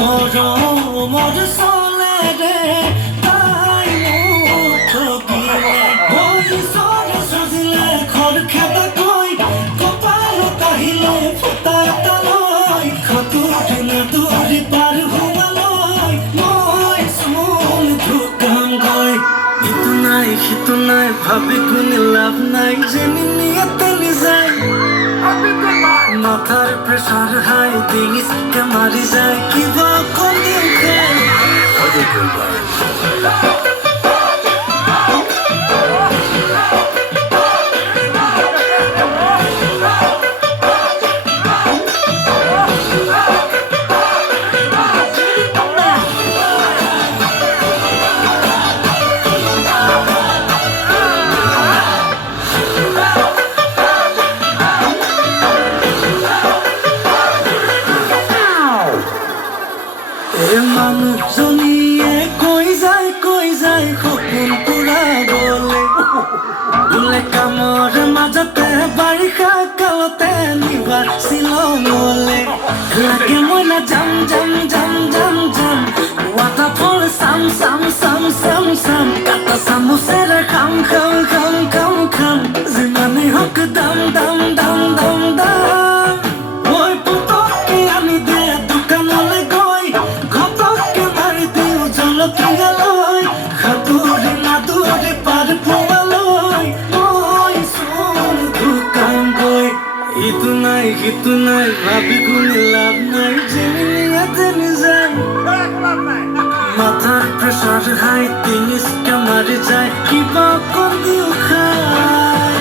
মরমর চলে রে তাই ঠকিলে ওই সরে সজিলে খড় খেতা কই কপাল কাহিলে ফোতা তালই খতুরি না দূরি পার হুমালই মই সুমন ধুকাম গই হিতু নাই ভাবি কোনে লাভ নাই জেনে নিয়ে তেলি যায় মাথার প্রেশার হাই দিস কে মারি যায় কিবা কোনে খায় মানুষজনিয়ে কই যায় সপোন পুৰা গলে বোলে কামৰ মাজতে বাৰিষা কালতে নিবাৰ শ্বিলঙলে লাগে মই না যাম ৱাটাৰফল চাম কাটা চামুচেৰে খাম যিমানেই হওক দাম মই পুতককে আনি দিয়ে দোকানলৈ গৈ ঘপককে মাৰি দিওঁ জলকীয়ালৈ সাঁতুৰি নাদুৰি পাৰ পোৱালৈ মই চোন দোকান গৈ ইটো নাই ভাবি কোনে লাভ নাই যেনে যায় মাথাৰ প্ৰেছাৰ হাই টিনিচকে মাৰি যায় কিবা কন্দিও খায়